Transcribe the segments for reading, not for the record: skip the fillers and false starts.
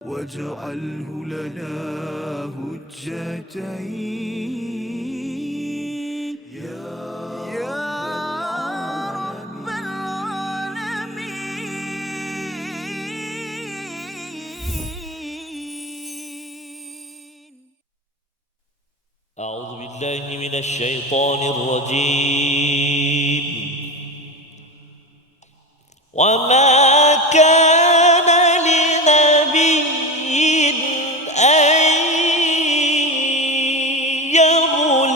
واجعله لنا هجتين يا رب العالمين. أعوذ بالله من الشيطان الرجيم. وما كان لنبي أن يغل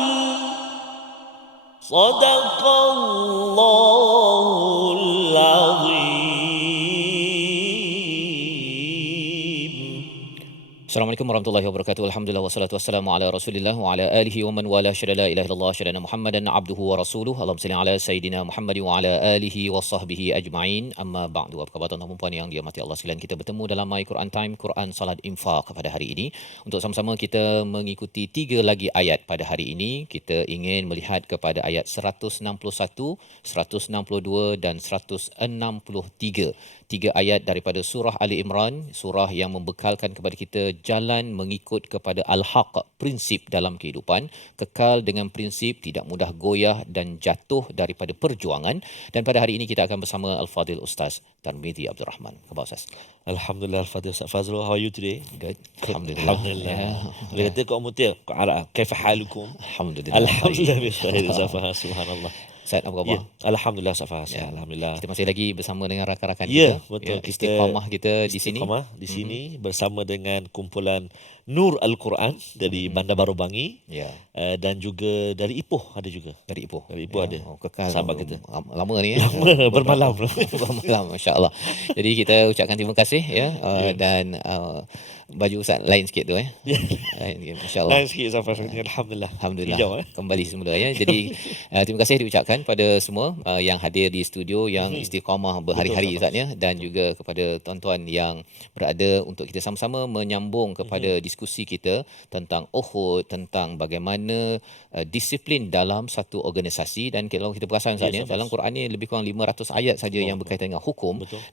صدق الله العظيم. Assalamualaikum warahmatullahi wabarakatuh. Alhamdulillah wassalatu wassalamu ala Rasulillah wa ala alihi wa man wala syada la ilaha illallah syada Muhammadan abduhu wa rasuluhu. Allahumma salli ala sayidina Muhammad wa ala alihi wa sahbihi ajma'in. Amma ba'du. Apa khabar tuan-tuan dan puan yang dirahmati Allah sekalian? Kita bertemu dalam My Quran Time, Quran Salat Infaq pada hari ini untuk sama-sama kita mengikuti 3 lagi ayat pada hari ini. Kita ingin melihat kepada ayat 161, 162 dan 163. 3 ayat daripada surah Ali Imran, surah yang membekalkan kepada kita jalan mengikut kepada al-haq, prinsip dalam kehidupan, kekal dengan prinsip, tidak mudah goyah dan jatuh daripada perjuangan. Dan pada hari ini kita akan bersama Al-Fadhil Ustaz Tarmizi Abdul Rahman. Khabar Ustaz? Alhamdulillah, Al-Fadhil Ustaz Fazrul, how are you today? Good. Alhamdulillah. Boleh kata kau mutia, kau arah, kaifa halukum? Alhamdulillah. Alhamdulillah, Ustaz Fazrul, subhanallah. Ustaz, apa khabar? Ya, Alhamdulillah, Ustaz Fazrul, Alhamdulillah. Kita masih lagi bersama dengan rakan-rakan Ya, kita. betul. Istiqamah kita di sini. Istiqamah di sini bersama dengan kumpulan Nur Al-Quran dari Bandar Baru Bangi. Ya. Dan juga dari Ipoh ada juga. Dari Ipoh. Dari Ipoh ada. Oh, kekal. Sahabat kita. Lama ni. Bermalam. Bermalam, masya-Allah. Jadi kita ucapkan terima kasih ya. Dan baju Ustaz lain sikit tu masya-Allah. Lain sikit, Ustaz Fazrul. Alhamdulillah. Alhamdulillah. Hijau, Kembali semula ya. Jadi terima kasih diucapkan pada semua yang hadir di studio, yang istiqamah berhari-hari Ustaz ya, dan juga kepada tuan-tuan yang berada untuk kita sama-sama menyambung kepada diskusi kita tentang Uhud, tentang bagaimana disiplin dalam satu organisasi. Dan kalau kita perasan Ustaz ya, dalam Quran ni lebih kurang 500 ayat saja yang berkaitan dengan hukum. 5,000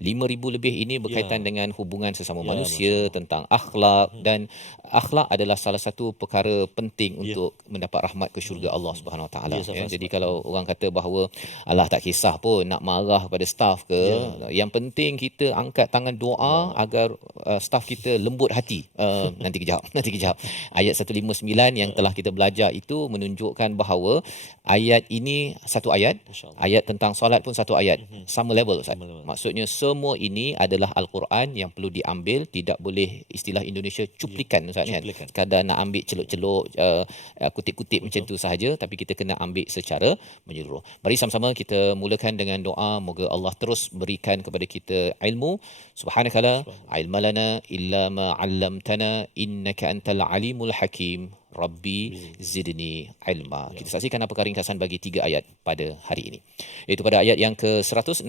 lebih ini berkaitan dengan hubungan sesama manusia, tentang akhlak, dan akhlak adalah salah satu perkara penting untuk mendapat rahmat ke syurga Allah Subhanahu Wa Taala. Jadi kalau orang kata bahawa Allah tak kisah pun nak marah pada staf ke, yang penting kita angkat tangan doa agar staf kita lembut hati. Nanti kejap. Ayat 159 yang telah kita belajar itu menunjukkan bahawa ayat ini satu ayat, ayat tentang solat pun satu ayat, sama level Ustaz. Maksudnya semua ini adalah Al-Quran yang perlu diambil, tidak boleh istilah Indonesia cuplikan Ustaz kan. Kadang nak ambil celuk-celuk, kutip-kutip macam tu sahaja, tapi kita kena ambil secara menyeluruh. Mari sama-sama kita mulakan dengan doa, moga Allah terus berikan kepada kita ilmu. Subhanakala ilmalana illa ma 'allamtana innaka antal alimul hakim. Rabbi zidni ilma. Kita saksikan apakah ringkasan bagi 3 ayat pada hari ini. Iaitu pada ayat yang ke-161,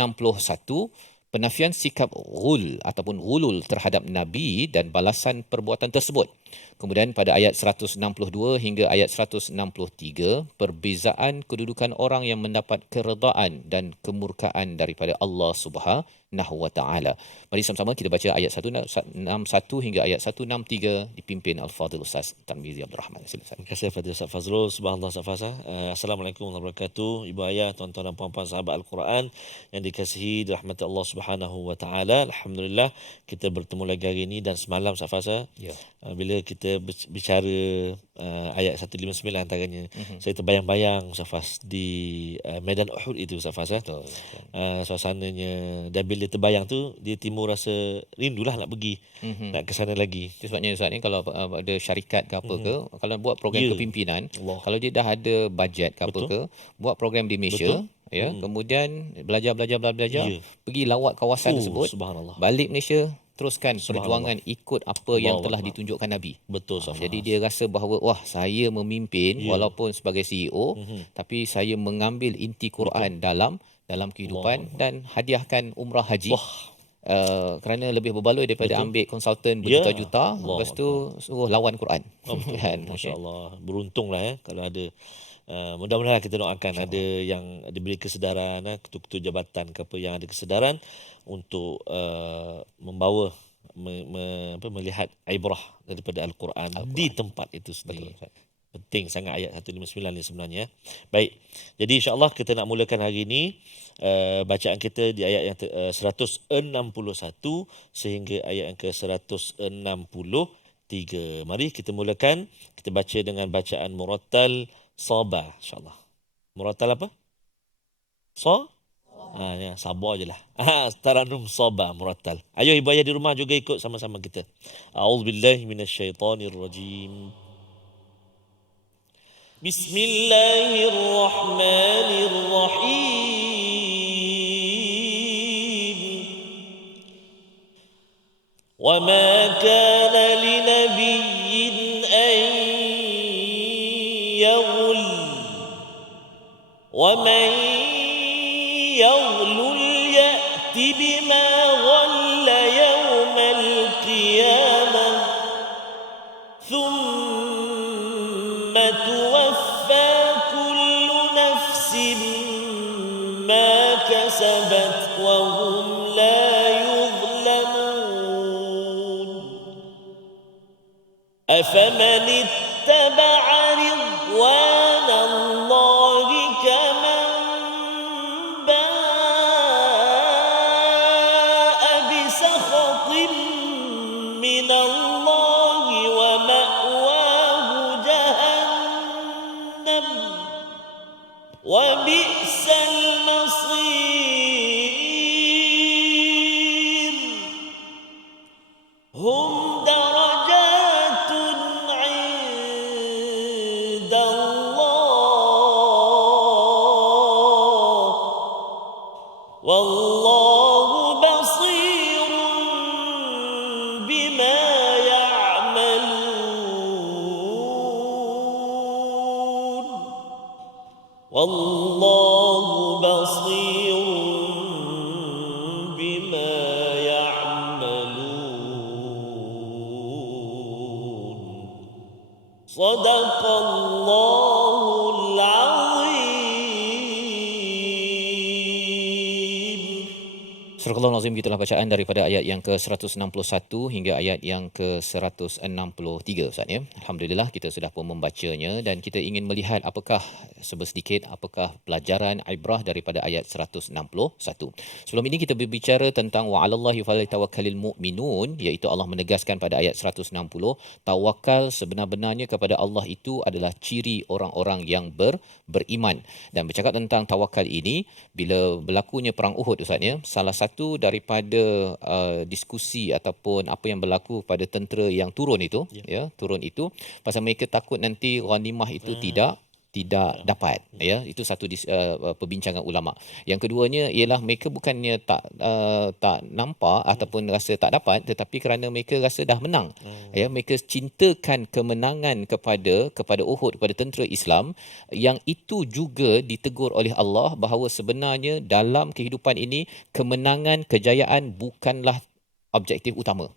penafian sikap ghul ataupun ghulul terhadap Nabi dan balasan perbuatan tersebut. Kemudian pada ayat 162 hingga ayat 163, perbezaan kedudukan orang yang mendapat keredaan dan kemurkaan daripada Allah Subhanahu Wa Taala. Mari sama-sama kita baca ayat 161 hingga ayat 163 dipimpin Al-Fadhil Ustaz Tarmizi Abdul Rahman. Silakan. Terima kasih kepada Ustaz Fazrul. Subhanallah, Ustaz Fazrul. Assalamualaikum warahmatullahi wabarakatuh. Ibu ayah, tuan-tuan dan puan-puan sahabat Al-Quran yang dikasihi dirahmati Allah Subhanahu Wa Taala. Alhamdulillah kita bertemu lagi hari ini, dan semalam Ustaz Fazrul, bila kita bicara ayat 159 antaranya, saya terbayang-bayang Ustaz Faz di medan Uhud itu Ustaz Faz. Suasananya, dan bila terbayang tu dia timbul rasa rindulah nak pergi, nak ke sana lagi. Itu sebabnya Ustaz ni kalau ada syarikat ke apa ke, kalau buat program kepimpinan, kalau dia dah ada bajet ke apa ke, buat program di Malaysia. Kemudian belajar pergi lawat kawasan tersebut, balik Malaysia, teruskan perjuangan ikut apa yang telah ditunjukkan Nabi. Betul. Jadi dia rasa bahawa wah, saya memimpin walaupun sebagai CEO, tapi saya mengambil inti Quran dalam kehidupan dan hadiahkan umrah haji. Kerana lebih berbaloi daripada ambil konsultan berjuta-juta, lepas tu suruh lawan Quran. Masya-Allah. Beruntunglah kalau ada. Mudah-mudahan kita doakan ada yang diberi kesedaran, ketua-ketua jabatan ke apa yang ada kesedaran untuk membawa melihat ibrah daripada Al-Quran di tempat itu sendiri. Betul, Ustaz. Penting sangat ayat 159 ni sebenarnya. Baik. Jadi insya-Allah kita nak mulakan hari ini bacaan kita di ayat yang 161 sehingga ayat yang ke-163. Mari kita mulakan. Kita baca dengan bacaan murattal sabah insya-Allah. Murattal apa? Ya, sabar je lah. Taranum sabah murattal. Ayo ibu ayah di rumah juga ikut sama-sama kita. A'udzubillahi minasyaitonirrajim. Bismillahirrahmanirrahim. Wa ma kana linabiyyin an yaghul wa man يغلل يأت بما غل يوم القيامة ثم توفى كل نفس ما كسبت وهم لا يظلمون أفمن اتبع رضوان الله كمن من الله ومأواه جهنم وبئس المصير هم درجات عند الله والله بصير بما يعملون والله بصير بما يعملون صدق الله العظيم. Surah Al-Azim, gitulah bacaan daripada ayat yang ke-161 hingga ayat yang ke-163 Ustaz ya. Alhamdulillah kita sudah pun membacanya dan kita ingin melihat apakah sedikit apakah pelajaran ibrah daripada ayat 161. Sebelum ini kita berbicara tentang wa 'alallahi falyatawakkalul mu'minun, iaitu Allah menegaskan pada ayat 160 tawakal sebenar-benarnya kepada Allah itu adalah ciri orang-orang yang beriman. Dan bercakap tentang tawakal ini, bila berlakunya perang Uhud Ustaz ya, salah satu daripada diskusi ataupun apa yang berlaku pada tentera yang turun itu turun itu pasal mereka takut nanti ghanimah itu tidak dapat ya, itu satu perbincangan ulama. Yang keduanya ialah mereka bukannya tak nampak ataupun rasa tak dapat, tetapi kerana mereka rasa dah menang ya, mereka cintakan kemenangan kepada Uhud, kepada tentera Islam, yang itu juga ditegur oleh Allah bahawa sebenarnya dalam kehidupan ini kemenangan, kejayaan bukanlah objektif utama.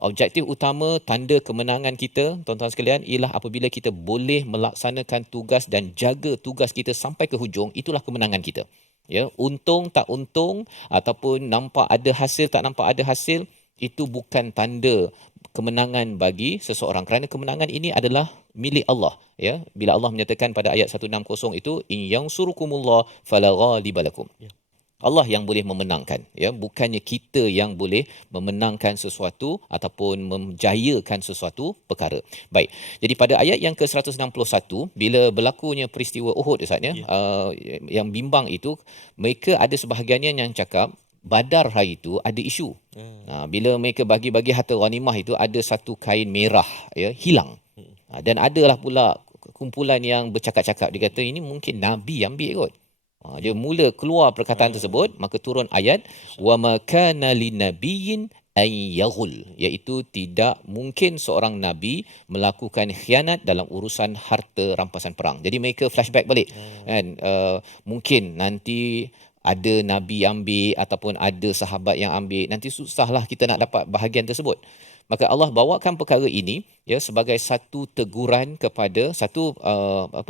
Objektif utama, tanda kemenangan kita, tuan-tuan sekalian, ialah apabila kita boleh melaksanakan tugas dan jaga tugas kita sampai ke hujung, itulah kemenangan kita. Ya, untung tak untung ataupun nampak ada hasil tak nampak ada hasil, itu bukan tanda kemenangan bagi seseorang, kerana kemenangan ini adalah milik Allah ya. Bila Allah menyatakan pada ayat 160 itu, in yansurukumullah fala ghaliba lakum. Allah yang boleh memenangkan ya, bukannya kita yang boleh memenangkan sesuatu ataupun menjayakan sesuatu perkara. Baik. Jadi pada ayat yang ke-161 bila berlakunya peristiwa Uhud Ustaz ya, yang bimbang itu, mereka ada sebahagiannya yang cakap Badar hari itu ada isu. Bila mereka bagi-bagi harta ghanimah itu, ada satu kain merah ya hilang. Dan adalah pula kumpulan yang bercakap-cakap, dia kata ini mungkin Nabi ambil kot. Dia mula keluar perkataan tersebut, maka turun ayat wa ma kana linabiyyin an yaghul, iaitu tidak mungkin seorang nabi melakukan khianat dalam urusan harta rampasan perang. Jadi mereka flashback balik kan, mungkin nanti ada nabi ambil ataupun ada sahabat yang ambil, nanti susahlah kita nak dapat bahagian tersebut. Maka Allah bawakan perkara ini ya sebagai satu teguran kepada satu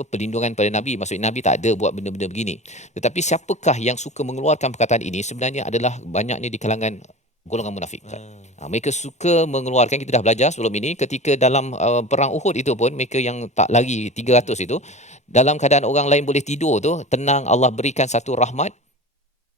perlindungan pada Nabi. Maksudnya Nabi tak ada buat benda-benda begini. Tetapi siapakah yang suka mengeluarkan perkataan ini sebenarnya adalah banyaknya di kalangan golongan munafik. Mereka suka mengeluarkan, kita dah belajar sebelum ini, ketika dalam perang Uhud itu pun mereka yang tak lari 300 itu, dalam keadaan orang lain boleh tidur tu, tenang, Allah berikan satu rahmat,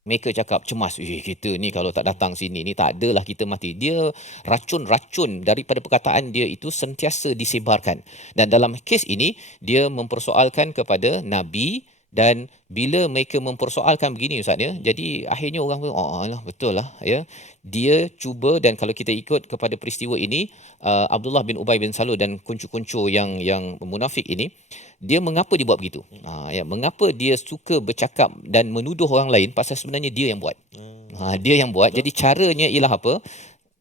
mereka cakap cemas, kita ni kalau tak datang sini ni tak adalah kita mati. Dia racun-racun daripada perkataan dia itu sentiasa disebarkan. Dan dalam kes ini dia mempersoalkan kepada Nabi, dan bila mereka mempersoalkan begini Ustaz ya, jadi akhirnya orang pun lah betul lah ya. Dia cuba, dan kalau kita ikut kepada peristiwa ini, Abdullah bin Ubay bin Salul dan kuncu-kuncu yang munafik ini, dia mengapa dia buat begitu? Mengapa dia suka bercakap dan menuduh orang lain, pasal sebenarnya dia yang buat. Dia yang buat. Jadi caranya ialah apa?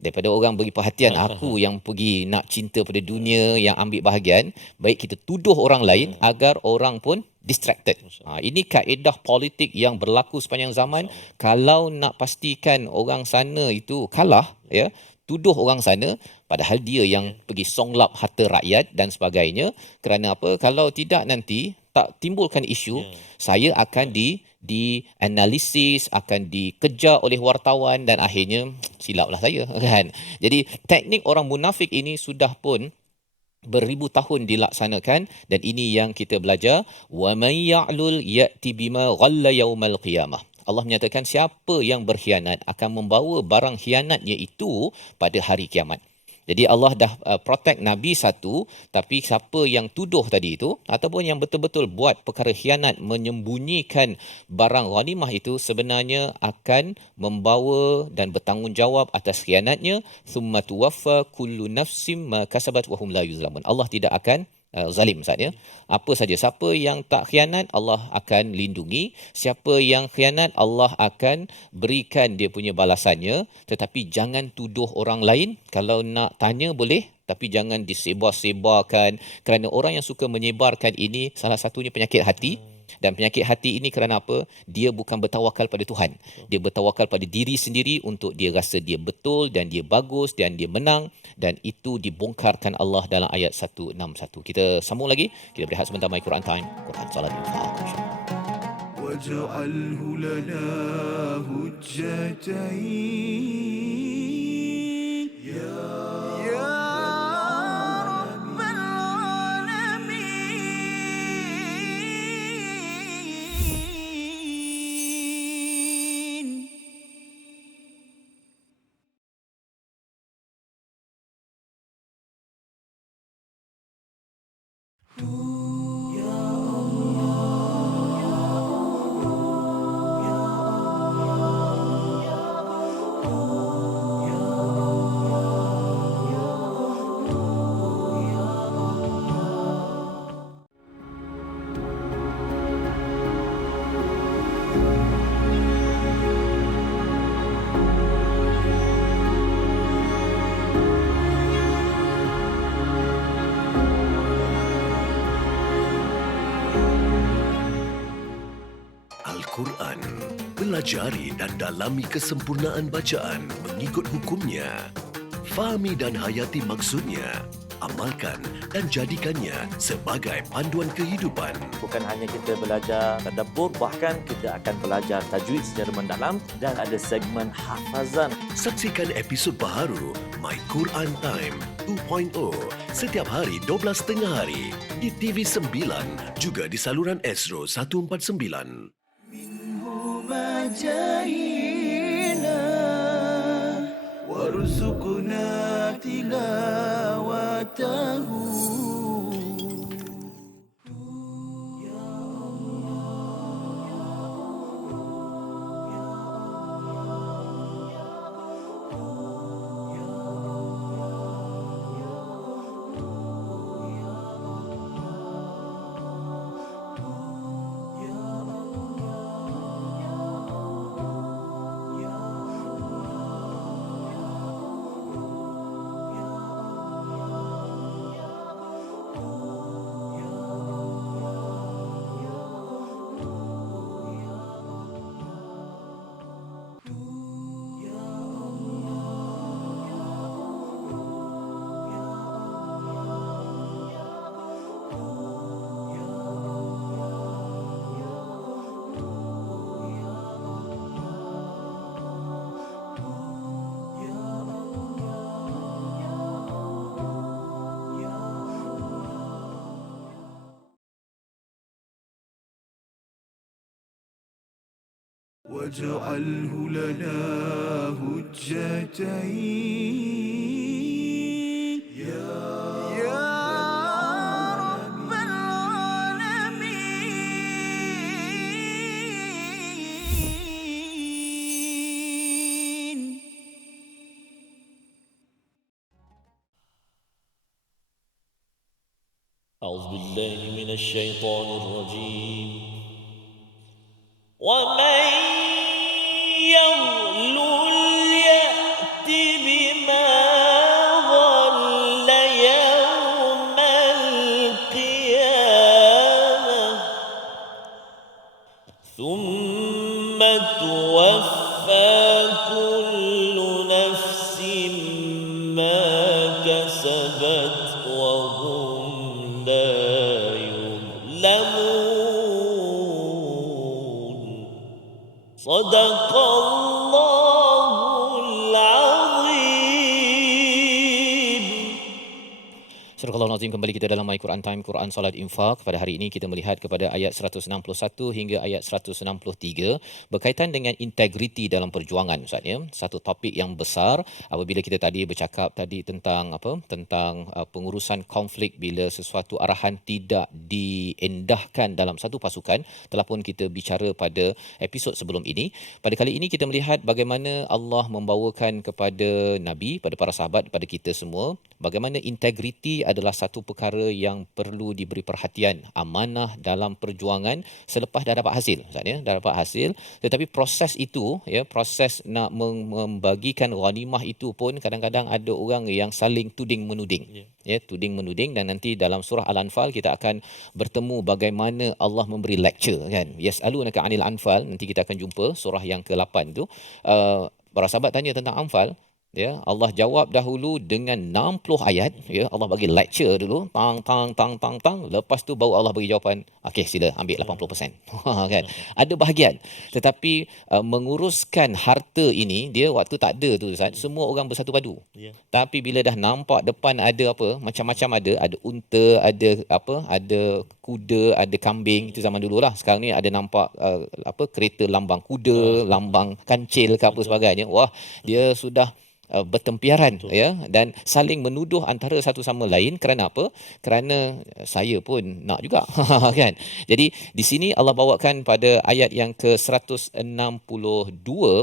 Daripada orang beri perhatian, aku yang pergi nak cinta pada dunia, yang ambil bahagian, baik kita tuduh orang lain agar orang pun distracted. Ini kaedah politik yang berlaku sepanjang zaman. Kalau nak pastikan orang sana itu kalah, ya, tuduh orang sana, padahal dia yang pergi songlap harta rakyat dan sebagainya. Kerana apa? Kalau tidak nanti tak timbulkan isu, saya akan dianalisis, akan dikejar oleh wartawan, dan akhirnya silaplah saya, kan. Jadi teknik orang munafik ini sudah pun beribu tahun dilaksanakan, dan ini yang kita belajar, wa may ya'lul ya'ti bima ghalla yaumal qiyamah. Allah menyatakan siapa yang berkhianat akan membawa barang khianatnya itu pada hari kiamat. Jadi Allah dah protect Nabi satu, tapi siapa yang tuduh tadi itu ataupun yang betul-betul buat perkara khianat, menyembunyikan barang ghanimah itu, sebenarnya akan membawa dan bertanggungjawab atas khianatnya. Thumma tuwaffa kullu nafsim ma kasabat wa hum la yuzlamun. Allah tidak akan zalim saja. Apa saja, siapa yang tak khianat, Allah akan lindungi. Siapa yang khianat, Allah akan berikan dia punya balasannya. Tetapi jangan tuduh orang lain. Kalau nak tanya boleh, tapi jangan disebar-sebarkan. Kerana orang yang suka menyebarkan ini, salah satunya penyakit hati. Dan penyakit hati ini kerana apa? Dia bukan bertawakal pada Tuhan. Dia bertawakal pada diri sendiri untuk dia rasa dia betul dan dia bagus dan dia menang. Dan itu dibongkarkan Allah dalam ayat 161. Kita sambung lagi. Kita berehat sebentar. My Quran Time. Quran Salat Infaq. واجعله لنا هجتين يا رب العالمين. Al-Quran. Pelajari dan dalami kesempurnaan bacaan mengikut hukumnya. Fahami dan hayati maksudnya. Amalkan dan jadikannya sebagai panduan kehidupan. Bukan hanya kita belajar tadabbur, bahkan kita akan belajar tajwid secara mendalam dan ada segmen hafazan. Saksikan episod baharu My Quran Time 2.0 setiap hari 12.30 hari di TV9 juga di saluran Astro 149. جاهنا وارزقنا تلاوته. واجعله لنا هجتين يا رب العالمين. أعوذ بالله من الشيطان الرجيم. ومن يغلل يأت بما غل يوم القيامة ثم توفى كل نفس ما كسبت وهم لا يظلمون. صدق الله العظيم. Surah Al-Nazim, kembali kita dalam My Quran Time, Quran Salat Infak. Pada hari ini kita melihat kepada ayat 161 hingga ayat 163 berkaitan dengan integriti dalam perjuangan, Ustaz ya. Satu topik yang besar apabila kita tadi bercakap tadi tentang pengurusan konflik bila sesuatu arahan tidak diendahkan dalam satu pasukan. Telah pun kita bicara pada episod sebelum ini. Pada kali ini kita melihat bagaimana Allah membawakan kepada Nabi, pada para sahabat, pada kita semua, bagaimana integriti adalah satu perkara yang perlu diberi perhatian, amanah dalam perjuangan selepas dah dapat hasil, Ustaz ya, dah dapat hasil, tetapi proses itu ya, proses nak membagikan ghanimah itu pun kadang-kadang ada orang yang saling tuding menuding. Ya, tuding menuding, dan nanti dalam surah Al-Anfal kita akan bertemu bagaimana Allah memberi lecture kan. Yas'alunaka 'anil anfal, nanti kita akan jumpa surah yang ke-8 tu. Para sahabat tanya tentang anfal. Ya, Allah jawab dahulu dengan 60 ayat, ya, Allah bagi lecture dulu, tang, lepas tu baru Allah bagi jawapan, okey sila ambil 80%. Kan? Ada bahagian. Tetapi menguruskan harta ini, dia waktu tak ada tu Ustaz, semua orang bersatu padu. Tapi bila dah nampak depan ada apa, macam-macam ada unta, ada kuda, ada kambing, itu zaman dululah. Sekarang ni ada nampak kereta lambang kuda, lambang kancil ke apa sebagainya. Wah, dia sudah bertempiaran. Betul. Ya, dan saling menuduh antara satu sama lain. Kerana apa? Kerana saya pun nak juga. Kan? Jadi di sini Allah bawakan pada ayat yang ke-162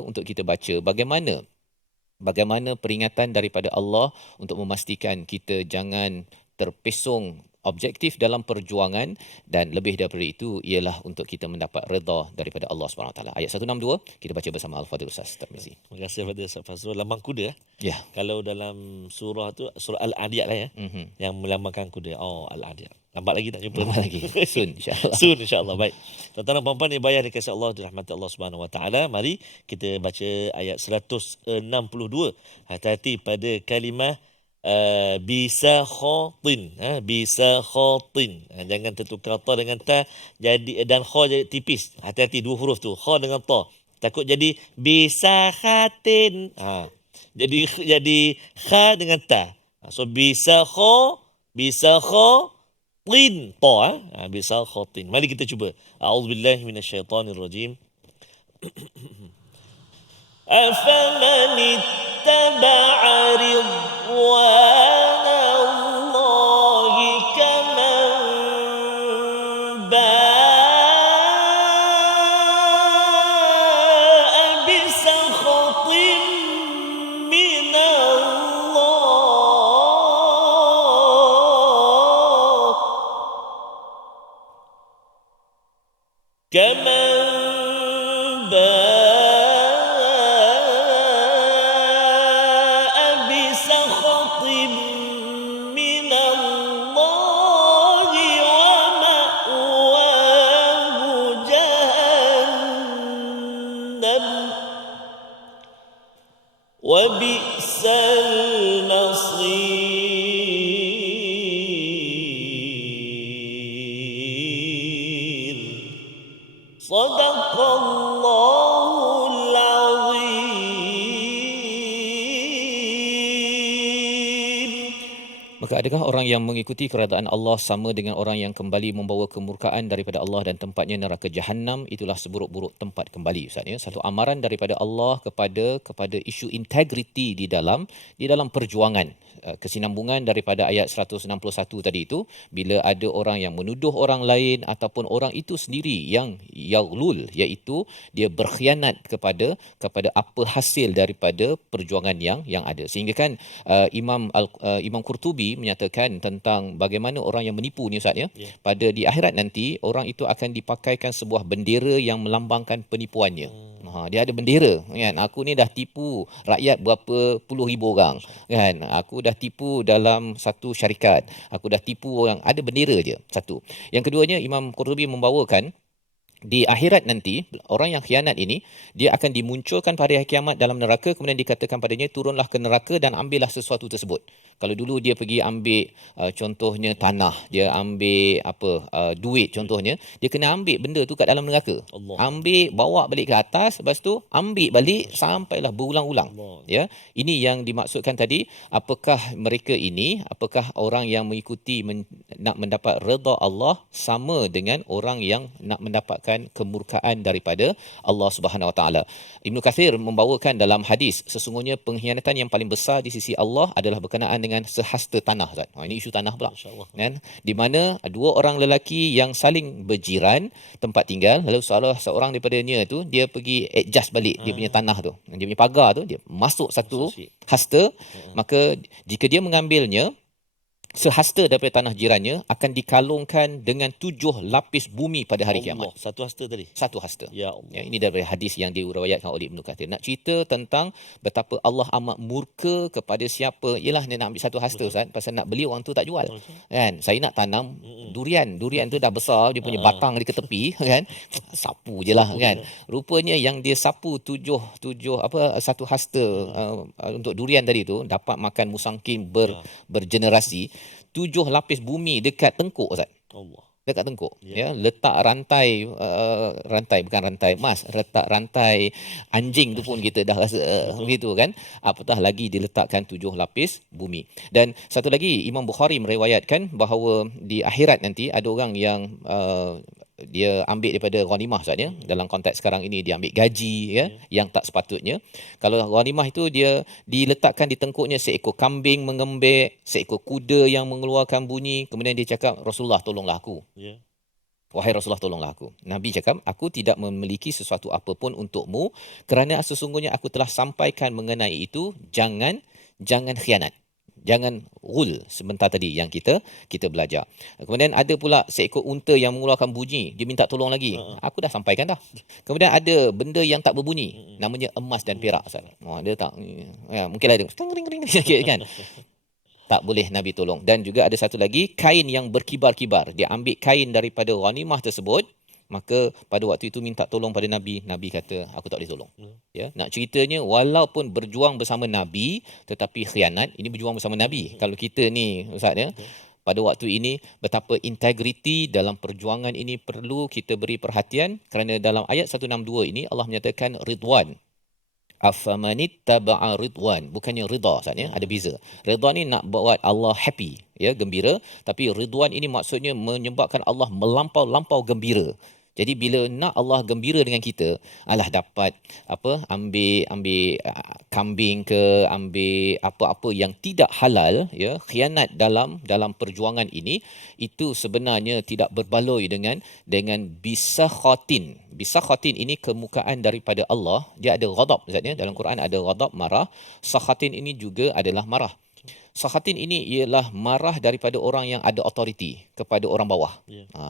untuk kita baca bagaimana peringatan daripada Allah untuk memastikan kita jangan terpesong objektif dalam perjuangan, dan lebih daripada itu ialah untuk kita mendapat redha daripada Allah SWT. Ayat 162 kita baca bersama Al-Fadhil Ustaz Tarmizi. Terima kasih kepada Ustaz Fazrul. Lambang kuda. Ya. Kalau dalam surah tu surah Al-Adiyat lah ya. Yang melambangkan kuda. Oh, Al-Adiyat. Lambat lagi tak jumpa. Lambat lagi. Soon insya-Allah. Soon insya-Allah. Baik. Tuan-tuan dan puan-puan yang bayar dikasihi Allah, dirahmati Allah Subhanahu Wa Taala, mari kita baca ayat 162. Hati-hati pada kalimah bisa khatin, bisa khatin, jangan tertukar ta dengan ta jadi, dan kha jadi tipis. Hati-hati dua huruf tu, kha dengan ta, takut jadi bisa khatin, jadi kha dengan ta. So bisa khatin ta, bisa khatin. Mari kita cuba. A'udzubillahi minasyaitonirrajim. أفمن اتبع رضوان الله كمن باء بسخط من الله كمن باء وبئس المصير صدق الله العظيم. Maka adakah orang yang mengikuti keredaan Allah sama dengan orang yang kembali membawa kemurkaan daripada Allah dan tempatnya neraka Jahannam? Itulah seburuk-buruk tempat kembali, Ustaz ya. Satu amaran daripada Allah kepada isu integriti di dalam perjuangan. Kesinambungan daripada ayat 161 tadi itu, bila ada orang yang menuduh orang lain ataupun orang itu sendiri yang yaghlul, iaitu dia berkhianat kepada apa hasil daripada perjuangan yang ada. Sehingga kan Imam Qurtubi menyatakan tentang bagaimana orang yang menipu ni, Ustaz ya. Pada di akhirat nanti orang itu akan dipakaikan sebuah bendera yang melambangkan penipuannya. Dia ada bendera kan. Aku ni dah tipu rakyat berapa puluh ribu orang kan. Aku dah tipu dalam satu syarikat. Aku dah tipu orang, ada bendera je. Satu. Yang keduanya, Imam Qurtubi membawakan di akhirat nanti orang yang khianat ini dia akan dimunculkan pada hari kiamat dalam neraka, kemudian dikatakan padanya turunlah ke neraka dan ambillah sesuatu tersebut. Kalau dulu dia pergi ambil contohnya tanah, dia ambil duit contohnya, dia kena ambil benda tu kat dalam neraka. Ambil, bawa balik ke atas, lepas tu ambil balik sampailah berulang-ulang. Ya, ini yang dimaksudkan tadi. Apakah mereka ini, apakah orang yang mengikuti nak mendapat redha Allah sama dengan orang yang nak mendapatkan kemurkaan daripada Allah Subhanahu Wa Taala? Ibnu Kathir membawakan dalam hadis, sesungguhnya pengkhianatan yang paling besar di sisi Allah adalah berkenaan dengan sehasta tanah. Ini isu tanah pula kan, di mana dua orang lelaki yang saling berjiran tempat tinggal, lalu seorang daripadanya tu dia pergi adjust balik dia punya tanah tu, dia punya pagar tu, dia masuk satu hasta, maka jika dia mengambilnya, sehasta daripada tanah jirannya akan dikalungkan dengan 7 lapis bumi pada hari kiamat. Satu hasta tadi? Satu hasta. Ya Allah. Ya, ini daripada hadis yang diriwayatkan oleh Ibnu Kathir. Nak cerita tentang betapa Allah amat murka kepada siapa, ialah dia nak ambil satu hasta, Ustaz, pasal nak beli orang tu tak jual. Kan? Saya nak tanam durian tu dah besar, dia punya batang di ke tepi kan. Sapu je lah kan. Rupanya yang dia sapu satu hasta untuk durian tadi tu dapat makan musangking bergenerasi. 7 lapis bumi dekat tengkuk, Ustaz. Allah. Dekat tengkuk. Ya, letak rantai bukan rantai emas, letak rantai anjing tu pun kita dah rasa begitu kan. Apatah lagi diletakkan 7 lapis bumi. Dan satu lagi, Imam Bukhari meriwayatkan bahawa di akhirat nanti ada orang yang dia ambil daripada ghanimah, Ustaz ya. Dalam konteks sekarang ini dia ambil gaji ya, yang tak sepatutnya. Kalau ghanimah itu dia diletakkan di tengkuknya seekor kambing mengembek, seekor kuda yang mengeluarkan bunyi, kemudian dia cakap, Rasulullah tolonglah aku. Wahai Rasulullah, tolonglah aku. Nabi cakap, aku tidak memiliki sesuatu apapun untukmu kerana sesungguhnya aku telah sampaikan mengenai itu. Jangan khianat. Jangan ghul, sebentar tadi yang kita belajar. Kemudian ada pula seekor unta yang mengeluarkan bunyi, dia minta tolong lagi. Aku dah sampaikan dah. Kemudian ada benda yang tak berbunyi, namanya emas dan perak. Dia tak, ya, mungkin ada ring sikit kan. Tak boleh Nabi tolong. Dan juga ada satu lagi, kain yang berkibar-kibar. Dia ambil kain daripada ghanimah tersebut, maka pada waktu itu minta tolong pada Nabi. Nabi kata, aku tak boleh tolong. Ya, nak ceritanya, walaupun berjuang bersama Nabi, tetapi khianat, ini berjuang bersama Nabi. Kalau kita ni, Ustaz ya, pada waktu ini, betapa integriti dalam perjuangan ini perlu kita beri perhatian, kerana dalam ayat 162 ini, Allah menyatakan ridwan. Afamanittaba'a ridwan, bukannya rida, Ustaz ya, ada beza. Ridwan ni nak buat Allah happy, ya, gembira, tapi ridwan ini maksudnya menyebabkan Allah melampau gembira. Jadi bila nak Allah gembira dengan kita, dapat ambil kambing ke, ambil apa-apa yang tidak halal, ya, khianat dalam perjuangan ini, itu sebenarnya tidak berbaloi dengan bisakhatin. Bisakhatin ini kemukaan daripada Allah. Dia ada ghadab, Ustaz ya. Dalam Quran ada ghadab, marah. Sakhatin ini juga adalah marah. Sakhatin ini ialah marah daripada orang yang ada authority kepada orang bawah.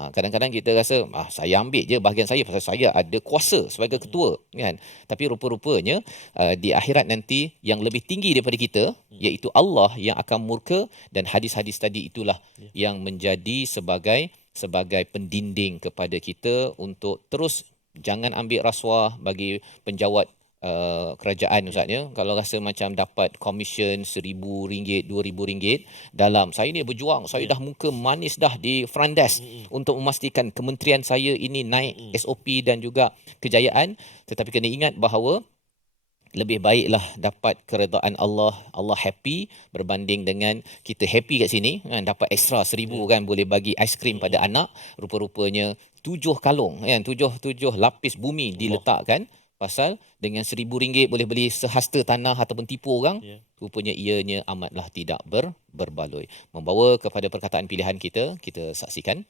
Kadang-kadang kita rasa saya ambil je bahagian saya pasal saya ada kuasa sebagai ketua kan. Tapi rupa-rupanya di akhirat nanti yang lebih tinggi daripada kita, iaitu Allah yang akan murka, dan hadis-hadis tadi itulah yang menjadi sebagai pendinding kepada kita untuk terus jangan ambil rasuah bagi penjawat kerajaan, Ustaz ya. Kalau rasa macam dapat komisen RM1,000, RM2,000 dalam, saya ni berjuang, saya dah muka manis dah di front desk untuk memastikan kementerian saya ini naik SOP dan juga kejayaan, tetapi kena ingat bahawa lebih baiklah dapat keredaan Allah, Allah happy berbanding dengan kita happy kat sini kan, dapat extra 1,000 kan, boleh bagi aiskrim pada anak, rupa-rupanya 7 kalung kan, 7 lapis bumi diletakkan, pasal dengan RM1,000 boleh beli sehasta tanah ataupun tipu orang. Ya. Rupanya ianya amatlah tidak berbaloi. Membawa kepada perkataan pilihan kita saksikan,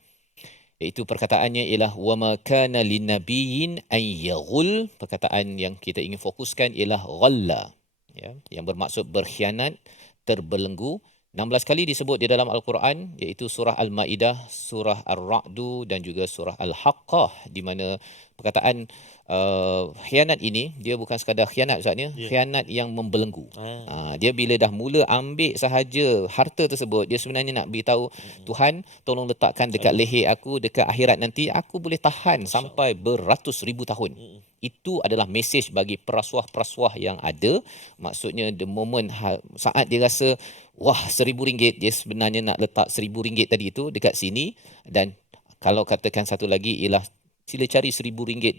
iaitu perkataannya ialah wama kana linnabiyyin ay yaghul. Perkataan yang kita ingin fokuskan ialah ghalla, ya, yang bermaksud berkhianat, terbelenggu. 16 kali disebut di dalam Al-Quran, iaitu surah Al-Maidah, surah Ar-Ra'du dan juga surah Al-Haqqah, di mana perkataan khianat ini dia bukan sekadar khianat Ustaznya, khianat yang membelenggu. Dia bila dah mula ambil sahaja harta tersebut, dia sebenarnya nak beritahu Tuhan, tolong letakkan dekat leher aku, dekat akhirat nanti aku boleh tahan sampai beratus ribu tahun. Itu adalah mesej bagi perasuah-perasuah yang ada. Maksudnya the moment saat dia rasa wah RM1,000, dia sebenarnya nak letak RM1,000 tadi itu dekat sini. Dan kalau katakan satu lagi ialah sila cari RM1,000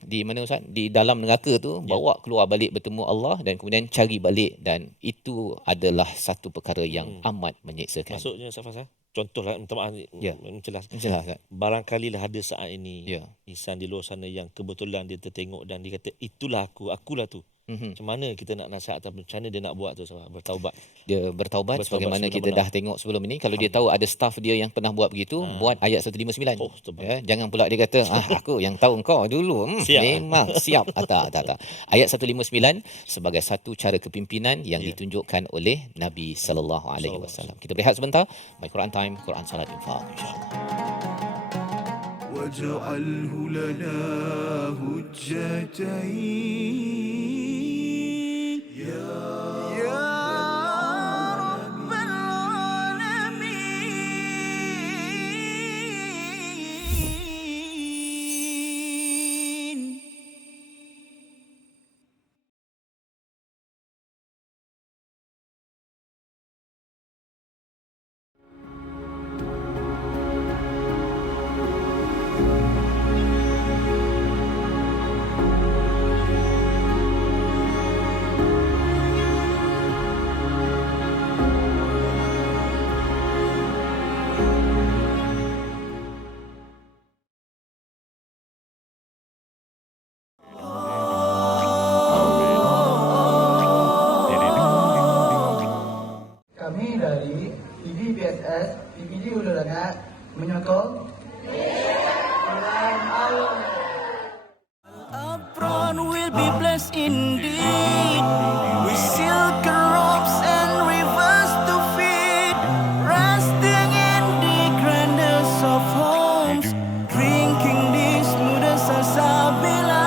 di mana Ustaz? Di dalam neraka tu, bawa keluar balik bertemu Allah dan kemudian cari balik, dan itu adalah satu perkara yang amat menyeksakan. Maksudnya Safas, contohlah, minta maaf menjelaskan. Jelas. Barangkali lah ada saat ini insan di luar sana yang kebetulan dia tertengok dan dia kata itulah akulah tu. Macam mana kita nak nasihat ataupun macam mana dia nak buat tu, bertaubat. Dia bertaubat sebagaimana kita dah tengok sebelum ini. Kalau dia tahu ada staff dia yang pernah buat begitu, buat ayat 159. Ya, jangan pula dia kata aku yang tahu engkau dulu. Memang siap. Tak. Ayat 159 sebagai satu cara kepimpinan yang ditunjukkan oleh Nabi sallallahu alaihi wasallam. Kita berehat sebentar. My Quran Time, Quran Salat Infaq, insya-Allah. واجعله لنا هجتين يا رب العالمين. Kami dari PBBSS PPD Hulu Langat menyokong Apron will be blessed indeed with silk robes and rivers to feed, resting in the grandest of homes, drinking the smoothest salsabila.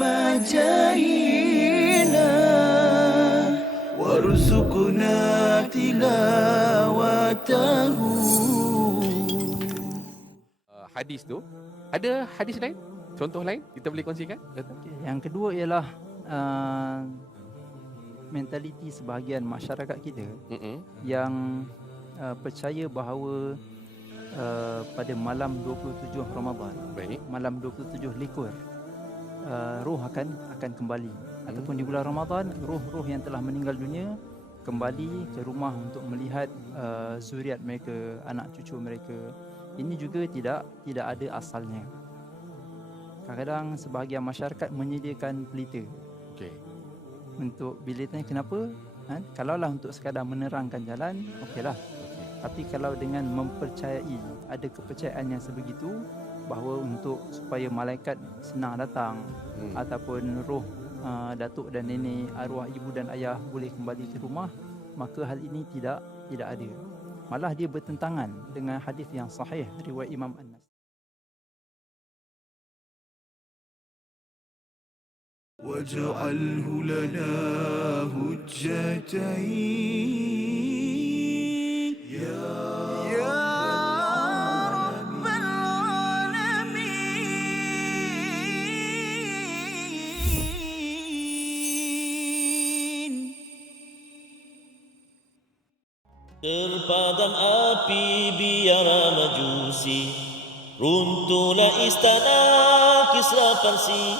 Majahina warzuqna tilawatahu. Hadis tu, ada hadis lain? Contoh lain kita boleh kongsikan? Yang kedua ialah mentaliti sebahagian masyarakat kita yang percaya bahawa pada malam 27 Ramadan, malam 27 likur, roh akan kembali, ataupun di bulan Ramadan roh-roh yang telah meninggal dunia kembali ke rumah untuk melihat zuriat mereka, anak cucu mereka. Ini juga tidak ada asalnya. Kadang-kadang sebahagian masyarakat menyediakan pelita. Untuk bila tanya kenapa, kalaulah untuk sekadar menerangkan jalan, okeylah. Tapi kalau dengan mempercayai, ada kepercayaan yang sebegitu bahawa untuk supaya malaikat senang datang, ataupun roh datuk dan nenek, arwah ibu dan ayah boleh kembali ke rumah, maka hal ini tidak ada. Malah dia bertentangan dengan hadis yang sahih riwayat Imam An-Nasai. واجعله لنا هجتين يا رب العالمين. Terpadam api biara majusi, runtuhlah istana Kisra Parsi,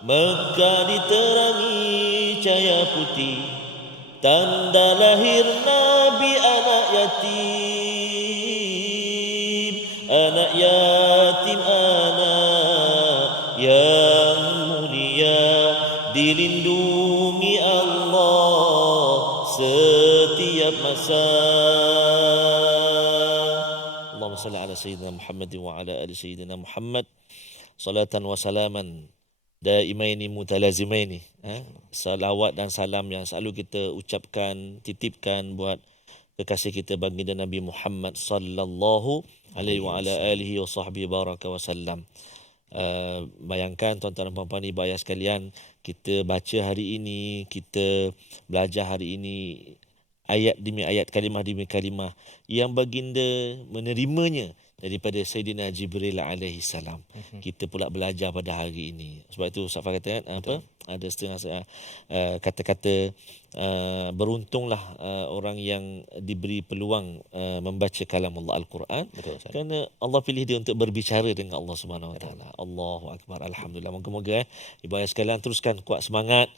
Mekah diterangi cahaya putih, tanda lahir Nabi anak yatim. Anak yatim anak yang mulia, dilindungi Allah setiap masa. Allahumma salli ala sayyidina Muhammad wa ala ali sayyidina Muhammad salatan wa salaman daimaini mutalazimaini. Salawat dan salam yang selalu kita ucapkan, titipkan buat kekasih kita baginda Nabi Muhammad sallallahu alaihi wa ala alihi wa sahbihi baraka wasallam. Bayangkan tuan-tuan dan puan-puan ibu ayah sekalian, kita baca hari ini, kita belajar hari ini ayat demi ayat, kalimah demi kalimah yang baginda menerimanya daripada Sayyidina Jibril alaihi salam. Kita pula belajar pada hari ini. Sebab itu Ustaz Fah kata apa? Ada setengah kata-kata beruntunglah orang yang diberi peluang membaca kalam Allah Al-Quran. Betul, kerana Allah pilih dia untuk berbicara dengan Allah Subhanahu Wa Taala. Allahu Akbar. Alhamdulillah. Moga-moga ibu ayah sekalian teruskan kuat semangat.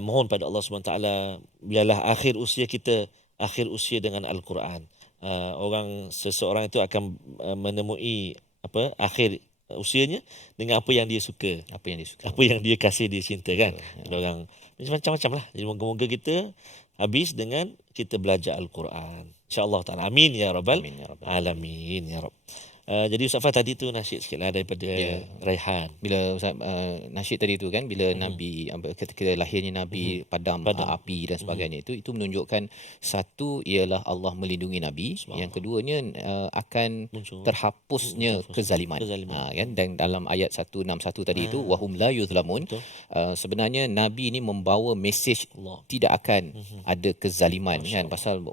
Mohon pada Allah Subhanahu Wa Taala biarlah akhir usia kita akhir usia dengan Al-Quran. Seseorang itu akan menemui akhir usianya dengan apa yang dia suka, apa yang dia kasih, dia cinta kan. Orang macam-macam lah. Jadi moga-moga kita habis dengan kita belajar Al-Quran, insya-Allah taala. Amin ya rabbal alamin ya rabb. Jadi Ustaz Fah tadi tu nasyid sikitlah daripada Raihan. Bila Ustaz nasyid tadi tu kan, bila Nabi ketika lahirnya Nabi padam api dan sebagainya, itu menunjukkan satu ialah Allah melindungi Nabi, yang keduanya akan terhapusnya kezaliman. Kan, dan dalam ayat 161 tadi itu wahum la yuzlamun, sebenarnya Nabi ini membawa mesej tidak akan ada kezaliman kan, pasal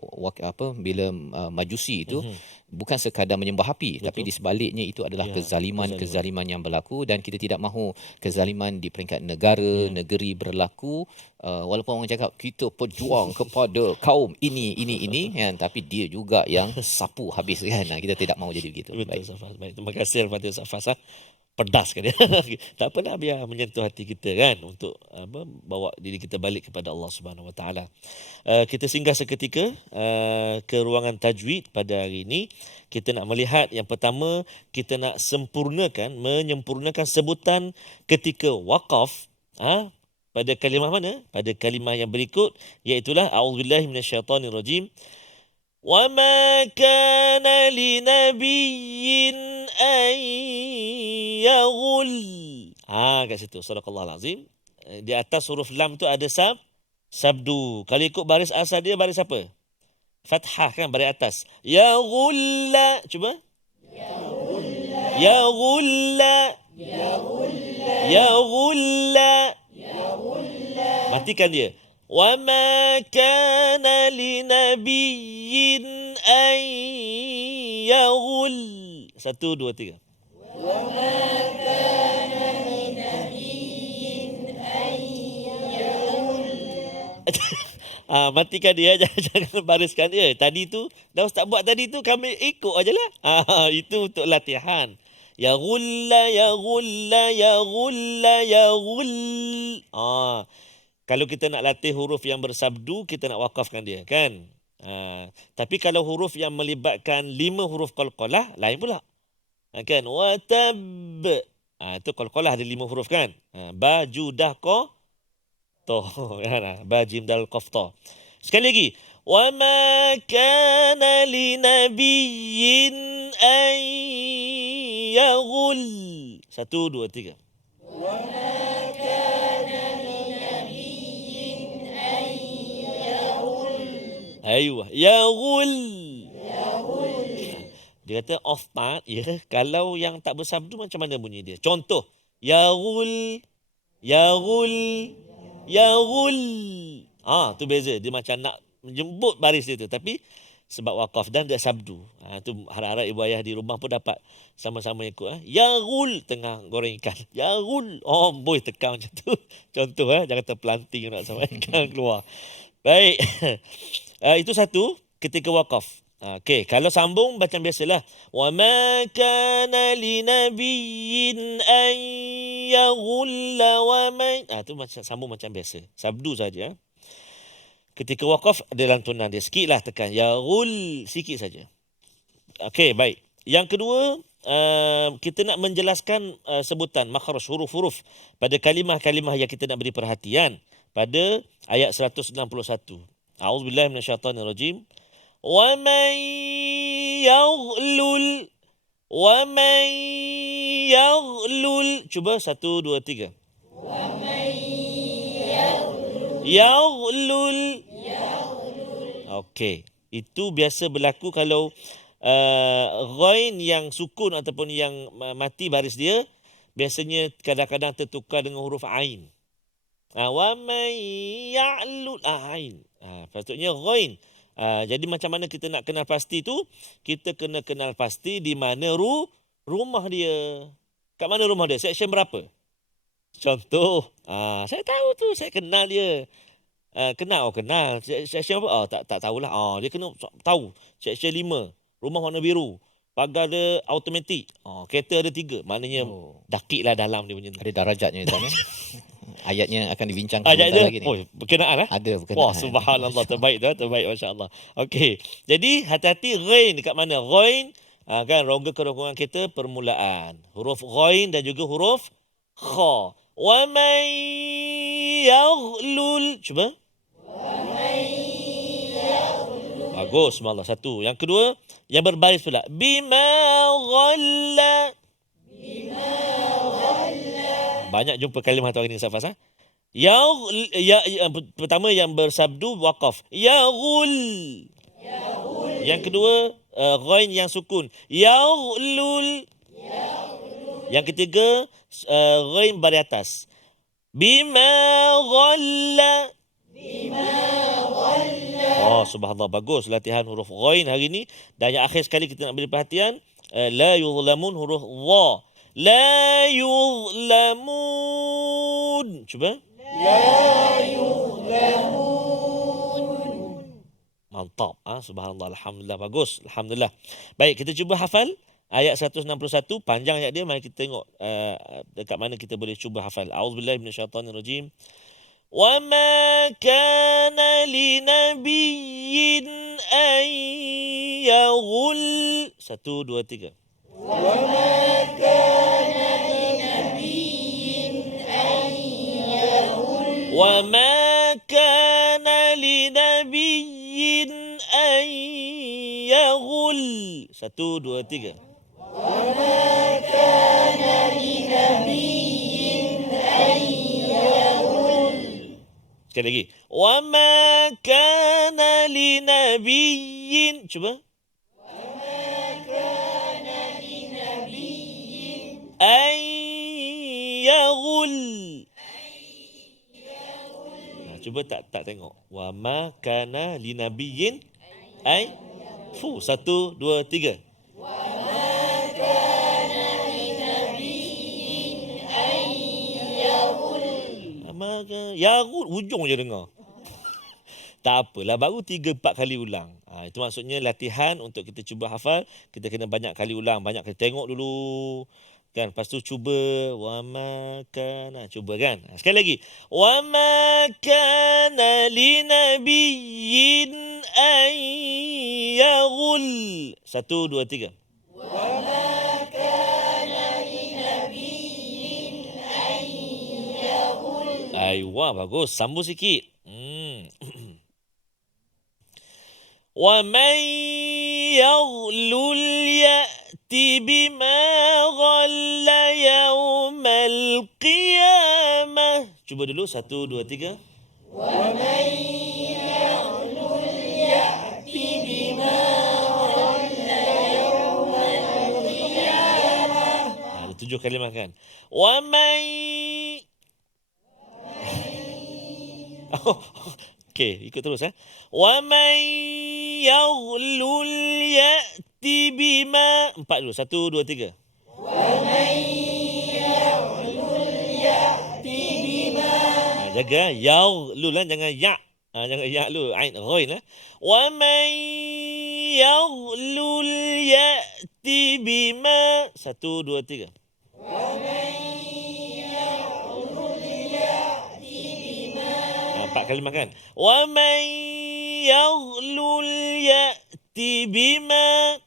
bila Majusi itu bukan sekadar menyembah api, tapi di sebaliknya itu adalah kezaliman yang berlaku, dan kita tidak mahu kezaliman di peringkat negara, negeri berlaku, walaupun orang cakap kita pejuang kepada kaum ini kan, tapi dia juga yang sapu habis kan. Kita tidak mahu jadi begitu. Betul, baik. Terima kasih kepada Ustaz Fah. Pedas kan dia. Tak apalah, biar menyentuh hati kita kan, untuk bawa diri kita balik kepada Allah Subhanahu Wa Taala. Kita singgah seketika ke ruangan tajwid pada hari ini. Kita nak melihat yang pertama, kita nak menyempurnakan sebutan ketika waqaf pada kalimah mana? Pada kalimah yang berikut, iaitu a'udzubillahi minasyaitonirrajim. وَمَا كَانَ لِنَبِيٍّ أَن يَغُلَّ. Kat situ sadaqallahul azim. Di atas huruf lam tu ada sabdu. Kalau ikut baris asal dia baris apa? Fathah kan, baris atas. Yaghulla. Cuba. Yaghulla. Yaghulla. Matikan dia. وَمَا كَانَ لِنَبِيٍّ أَن يَغُلَّ. 1, 2, 3. وَمَا كَانَ لِنَبِيٍّ أَن يَغُلَّ. Matikan dia, jangan bariskan dia. Tadi tu dah Ustaz buat, tadi tu kami ikut ajalah. Itu untuk latihan. Yaghulla, yaghulla, yaghulla, yaghull. Kalau kita nak latih huruf yang bersabdu, kita nak wakafkan dia kan. Tapi kalau huruf yang melibatkan 5 huruf qalqalah, lain pula. Kan? Watab. Itu qalqalah ada 5 huruf kan. Ba, ju, dah, ko, to. Ba, jim, dal, qaf, to. Sekali lagi. Wa ma kana li nabiyyin an yaghul. 1, 2, 3. Wa ma Ayuh, yaghul. Dia kata off part, kalau yang tak bersabdu macam mana bunyi dia? Contoh, yaghul, yaghul, yaghul. Tu beza. Dia macam nak menjemput baris dia tu, tapi sebab wakaf dan tak sabdu. Tu harap-harap ibu ayah di rumah pun dapat sama-sama ikut. Yaghul, tengah goreng ikan. Yaghul. Boy tekan macam tu. Contoh, jangan terpelanting nak sama ikan keluar. Baik. Itu satu ketika wakaf. Okey, kalau sambung macam biasalah. Wa ma kana linabiyyin an yaghulla wa man. Tu macam sambung macam biasa. Sabdu saja. Ketika waqaf ada lantunan dia. Sikitlah tekan. Yaghul, sikit saja. Okey, baik. Yang kedua, kita nak menjelaskan sebutan makhraj huruf-huruf pada kalimah-kalimah yang kita nak beri perhatian pada ayat 161. A'udzubillahi minasyaitanirrajim. Wa man yaghlul Cuba 1 2 3. Yaghlul. Okey, itu biasa berlaku kalau ghain yang sukun ataupun yang mati baris dia biasanya kadang-kadang tertukar dengan huruf ain. Wa man ya'lul ain. Patutnya ghain. Jadi macam mana kita nak kenal pasti tu? Kita kena kenal pasti di mana rumah dia. Kat mana rumah dia? Section berapa? Contoh, saya tahu tu, saya kenal dia. Kenal. Section apa? Tak tahulah. Dia kena tahu. Section 5. Rumah warna biru. Pagar dia automatik. Kereta ada 3. Maknanya dakik lah dalam dia punya. Ada darajatnya Ustaz. Ayatnya akan dibincangkan Ayat dia? lagi ni. Berkenaan lah. Ada berkenaan. Wah, subhanallah. Terbaik Masya Allah. Okey. Jadi, hati-hati ghain dekat mana? Ghain, kan, rongga kerongkongan kita permulaan. Huruf ghain dan juga huruf kha. Wa man yaghlul. Cuba. Bagus, subhanallah. Satu. Yang kedua, yang berbaris pula. Bima ghalla. Banyak jumpa kalimah tu hari ni Ustaz Fas. Pertama yang bersabdu waqaf. Yaghul. Yang kedua ghain yang sukun. Yaghlul. Yang ketiga ghain baris atas. Bima ghalla. Subhanallah, bagus latihan huruf ghain hari ni. Dan yang akhir sekali kita nak beri perhatian, la yuzlamun huruf dha. La yuzlamun. Cuba. La yuzlamun. Mantap. Subhanallah. Alhamdulillah. Bagus. Alhamdulillah. Baik, kita cuba hafal ayat 161. Panjang ayat dia. Mari kita tengok dekat mana kita boleh cuba hafal. A'udzubillahi minasyaitanirrajim. Wa ma kana linabiyyin an yaghul. 1 2 3. وما كان لنبي أن يغل 1 2 3. Sekali lagi. وما كان لنبي. Cuba. أن يغل. Cuba tak tengok. Wa ma kana linabiyyin ay 1 2 3. Wa ma kana linabiyyin ay yaghul. Yaghul hujung je dengar. Tak apalah, baru 3-4 kali ulang. Itu maksudnya latihan untuk kita cuba hafal, kita kena banyak kali ulang, banyak kali tengok dulu. Kan, lepas tu cuba wa ma kana, cuba kan. Sekali lagi. Wa ma kana linabiyyin an yaghul. 1 2 3. Wa ma kana linabiyyin an yaghul. Aywa, bagus. Sambung sikit. Wa man yaghlul ya'ti bima ghalla yawmal qiyamah. Cuba dulu 1 2 3. Wa man yaghlul ya'ti bima ghalla yawmal qiyamah. 7 kalimah kan. Wa man. Okey, ikut terus Wa man yaghlul ya'ti bima. 4 dulu. 1 2 3. Wa man yaghlul ya'ti bima. Jaga yaghlul jangan ya. Jangan ya lu ain ghain Wa man yaghlul ya'ti bima. 1, 2, 3. Empat kali makan. Wa man yaghlul ya'ti bima.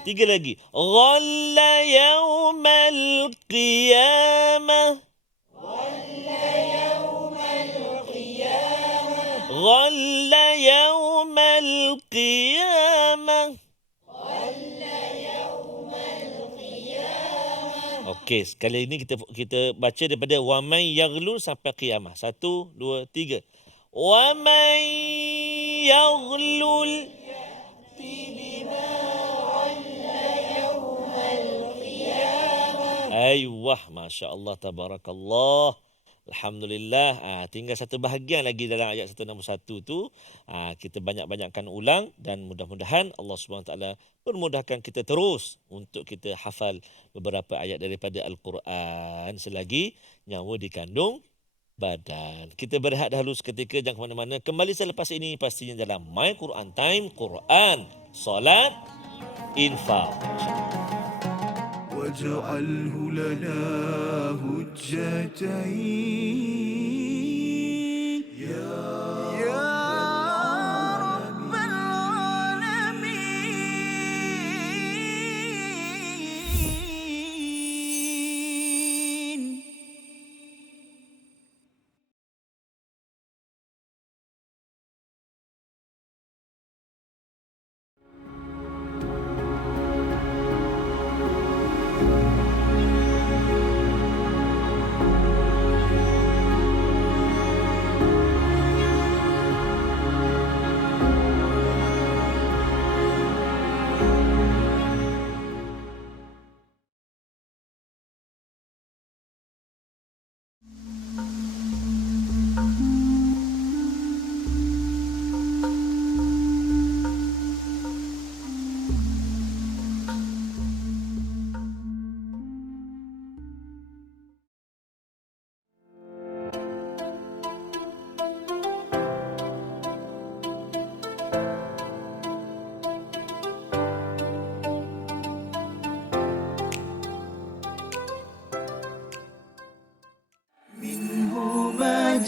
Tiga lagi. Ghalla yawmal qiyamah. Ghalla yawmal qiyamah. Okey, sekali ini kita baca daripada wa man yaghlul sampai qiyamah. 1, 2, 3. Wa man yaghlul. Aywah, Masya Allah, Tabarakallah. Alhamdulillah. Tinggal satu bahagian lagi dalam ayat 161 tu. Kita banyak-banyakkan ulang dan mudah-mudahan Allah SWT permudahkan kita terus untuk kita hafal beberapa ayat daripada Al-Quran selagi nyawa dikandung badan. Kita berehat dahulu seketika, jangan ke mana-mana. Kembali selepas ini pastinya dalam My Quran Time, Quran, Salat, Infak. واجعله لنا هجتين يا رب العالمين.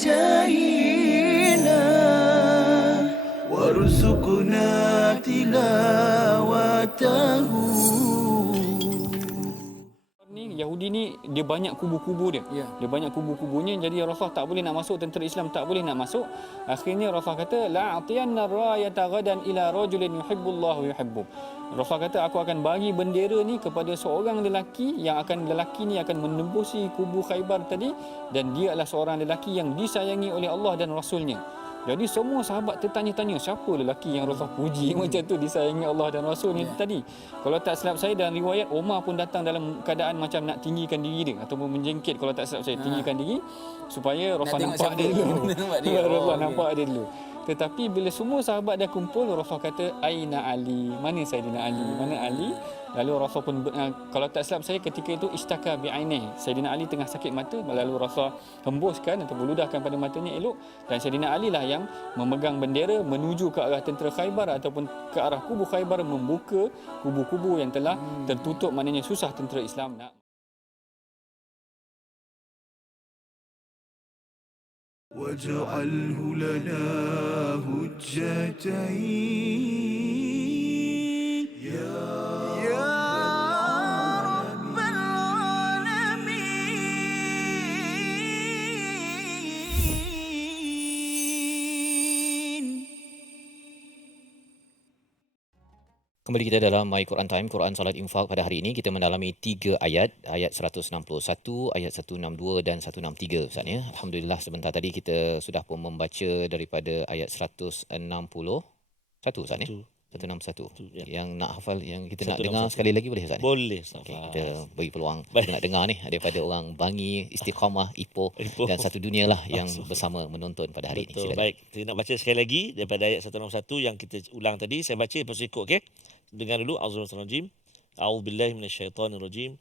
جاهنا وارزقنا تلاوته. Yahudi ni dia banyak kubu-kubu dia. Dia banyak kubu-kubunya, jadi Rasulullah tak boleh nak masuk, tentera Islam tak boleh nak masuk. Akhirnya Rasulullah kata la atiyanna rayata ghadan ila rajulin yuhibbullahu yuhibbu. Rasulullah kata aku akan bagi bendera ni kepada seorang lelaki ni akan menembusi kubu Khaybar tadi, dan dia adalah seorang lelaki yang disayangi oleh Allah dan Rasulnya. Jadi semua sahabat tertanya-tanya siapa lelaki yang Rasulullah puji macam tu, disayangi Allah dan Rasul ni tadi. Kalau tak silap saya dalam riwayat, Umar pun datang dalam keadaan macam nak tinggikan diri dia ataupun menjengkit, kalau tak silap saya tinggikan diri supaya Rasulullah nampak dia dulu. Rasulullah nampak dia dulu. Tetapi bila semua sahabat dah kumpul, Rasulullah kata Aina Ali, mana Saidina Ali, mana Ali? Lalu Rasul pun kalau tak silap saya ketika itu istaka bi'ainihi, Saidina Ali tengah sakit mata, lalu Rasul hembuskan atau beludahkan pada matanya elok, dan Saidina Ali lah yang memegang bendera menuju ke arah tentera Khaybar ataupun ke arah kubu Khaybar, membuka kubu-kubu yang telah tertutup, maknanya susah tentera Islam nak. واجعله لنا هجتين يا رب العالمين. Kembali kita dalam My Quran Time, Quran Salat Infak. Pada hari ini kita mendalami 3 ayat, ayat 161, ayat 162 dan 163 Ustaz ya. Alhamdulillah sebentar tadi kita sudah pun membaca daripada ayat 161 Ustaz ya. 161. Ya. Yang nak hafal, yang kita nak 161. dengar sekali lagi boleh Ustaz? Boleh. Okay, kita beri peluang kita nak dengar ni daripada orang Bangi, Istiqamah, Ipoh dan satu dunia lah yang bersama menonton pada hari ini. Betul. Silakan. Baik, saya nak baca sekali lagi daripada ayat 161 yang kita ulang tadi. Saya baca lepas ikut, okey? Dengar dulu. A'udzubillahi minasyaitonirrajim.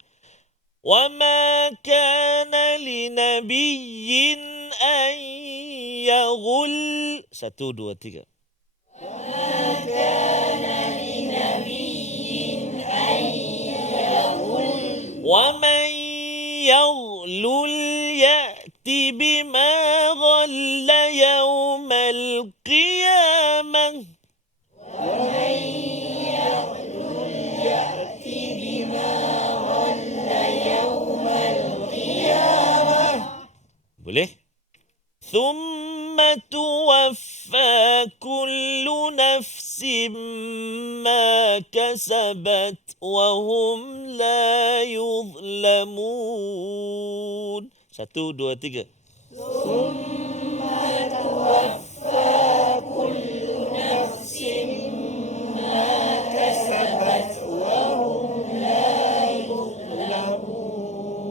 Wa ma kana linabiyyin an yaghul. 1, 2, 3. وَمَنْ يَغْلُلْ يَأْتِ بِمَا غَلَّ يَوْمَ الْقِيَامَةِ. Boleh? ثُمَّ تُوَفَّى كُلُّ نَفْسٍ مَا كَسَبَتْ وَهُمْ لَا يُظْلَمُونَ. 1, 2, 3.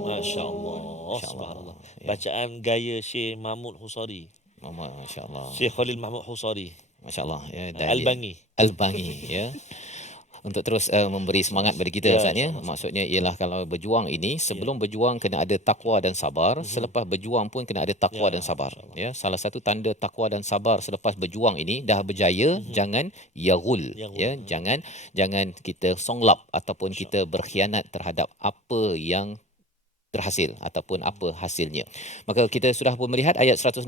Masya Allah. Subhanallah. Bacaan gaya Syekh Mahmud Husari. Masya Allah. Syekh Khalil Mahmud Husari. Masya Allah. Ya, Al-Bangi. Al-Bangi, ya. Untuk terus memberi semangat bagi kita, Ustaz, ya. Maksudnya ialah kalau berjuang ini, sebelum berjuang kena ada takwa dan sabar, selepas berjuang pun kena ada takwa dan sabar, ya. Salah satu tanda takwa dan sabar selepas berjuang ini dah berjaya, jangan yaghul, ya. Jangan kita songlap ataupun kita berkhianat terhadap apa yang terhasil ataupun apa hasilnya. Maka kita sudah pun melihat ayat 162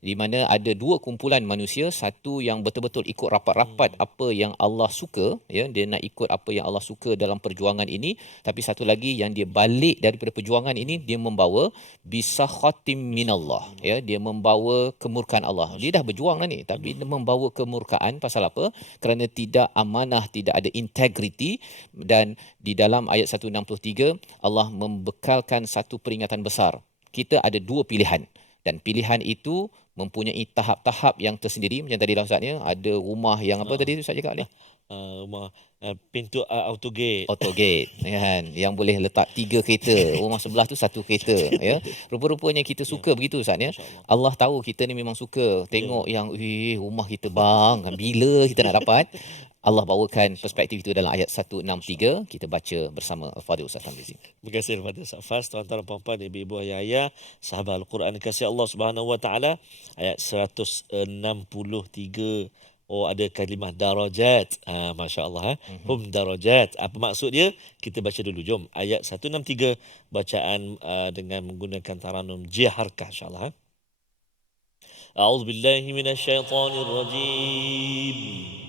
di mana ada dua kumpulan manusia, satu yang betul-betul ikut rapat-rapat apa yang Allah suka, ya, dia nak ikut apa yang Allah suka dalam perjuangan ini, tapi satu lagi yang dia balik daripada perjuangan ini, dia membawa bisakhatim minallah, ya, dia membawa kemurkaan Allah. Dia dah berjuang dah ni, tapi dia membawa kemurkaan pasal apa? Kerana tidak amanah, tidak ada integriti. Dan di dalam ayat 163 Allah membekalkan satu peringatan besar. Kita ada dua pilihan dan pilihan itu mempunyai tahap-tahap yang tersendiri. Macam tadi Ustaz, ya, ada rumah yang apa tadi Ustaz cakap ni? Rumah pintu autogate. Autogate, kan, yang boleh letak 3 kereta. Rumah sebelah tu 1 kereta, ya. Rupa-rupanya kita suka begitu, Ustaz, ya. Allah tahu kita ni memang suka tengok yang rumah kita bang, bila kita nak dapat. Allah bawakan perspektif itu dalam ayat 163. Kita baca bersama Al-Fadhil Ustaz Tamizi. Terima kasih kepada Ustaz Fas, tuan-tuan dan puan-puan, ibu-ibu, ayah-ayah, sahabat Al-Quran kasih Allah Subhanahu Wa Taala, ayat 163. Oh, ada kalimah darajat. Masya Allah. Hum darajat. Apa maksud dia? Kita baca dulu. Jom. Ayat 163. Bacaan dengan menggunakan taranum jiharkah, insyaAllah. A'udzubillahi minasyaitanirrajim.